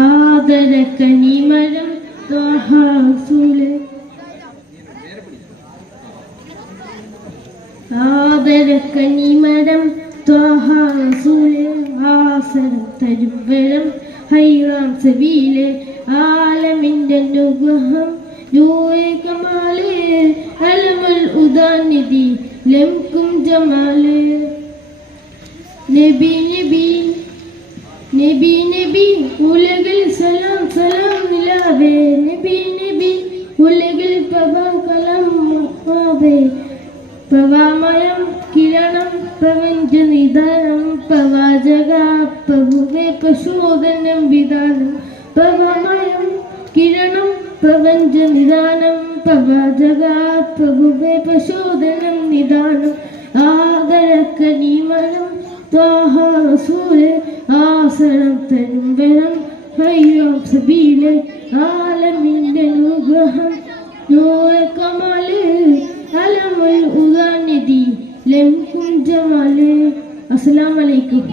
ആദരക്കനിമരം ത്വഹാസൂലെ ആദരക്കനിമരം ത്വഹാസൂലെ ആസരം തരുവരം ഹൈറാം സബീലെ ആലമിന്റെ അനുഗ്രഹം നൂറെ കമാലെ അലമുൽ ഉദാനിധി ലംകും ജമാലെ നബി നബി നബി നബി ഉലകിൽ സലാം സലാം നിലാവേ നബി നബി ഉലകിൽ പ്രഭാ കലം മുഖാവേ പ്രവാമയം കിരണം പ്രപഞ്ച നിദാനം പ്രവാചക പ്രഭുവേ പ്രശോദനം വിധാനം പ്രവാമയം കിരണം പ്രപഞ്ച നിദാനം പ്രവാചക പ്രഭുവേ പ്രശോദനം നിദാനം ആദരക്കനിമരം ത്വഹാസൂലെ ആസനം തരുവരം ഹൈറാം സബീലെ ആലമിന്റെ അനുഗ്രഹം നൂറെ കമാലെ അലമുൽ ഉദാനിധി ലംകും ജമാലെ. അസ്സലാമു അലൈക്കും.